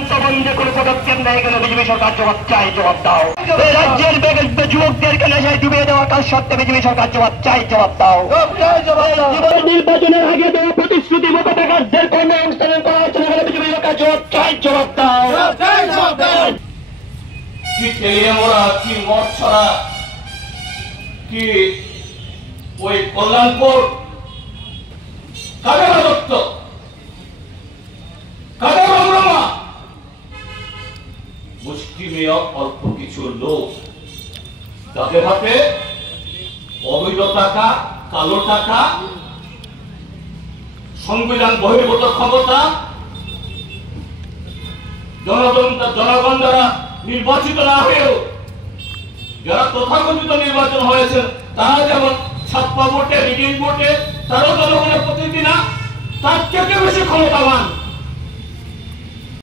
চূড়ান্ত বন্ধে কোনো পদক্ষেপ নেয় কেন বিজেপি সরকার জবাব চাই, জবাব দাও। রাজ্যের যুবকদেরকে নেশায় ডুবিয়ে দেওয়া কাজ সত্ত্বে বিজেপি সরকার জবাব চাই, জবাব দাও। নির্বাচনের আগে দেওয়া প্রতিশ্রুতি মতো বেকারদের কর্মসংস্থান করা হচ্ছে না, বিজেপি সরকার জবাব চাই, জবাব দাও। কি তেলিয়ামোড়া, কি মদ ছড়া, কি ওই কল্যাণপুর, কাদের রাজত্ব, কাদের রমরমা, মুষ্টিমেয় অল্প কিছু লোক তাদের হাতে অবৈধ টাকা, কালো টাকা, সংবিধান বহির্ভূত ক্ষমতা, জনগণ দ্বারা নির্বাচিত না হয়েও যারা তথাকথিত নির্বাচন হয়েছে তারা যেমন ছাপ্পা ভোটে, রিডিং ভোটে তারাও জনগণের প্রতিনিধি না, তার থেকে বেশি ক্ষমতাবান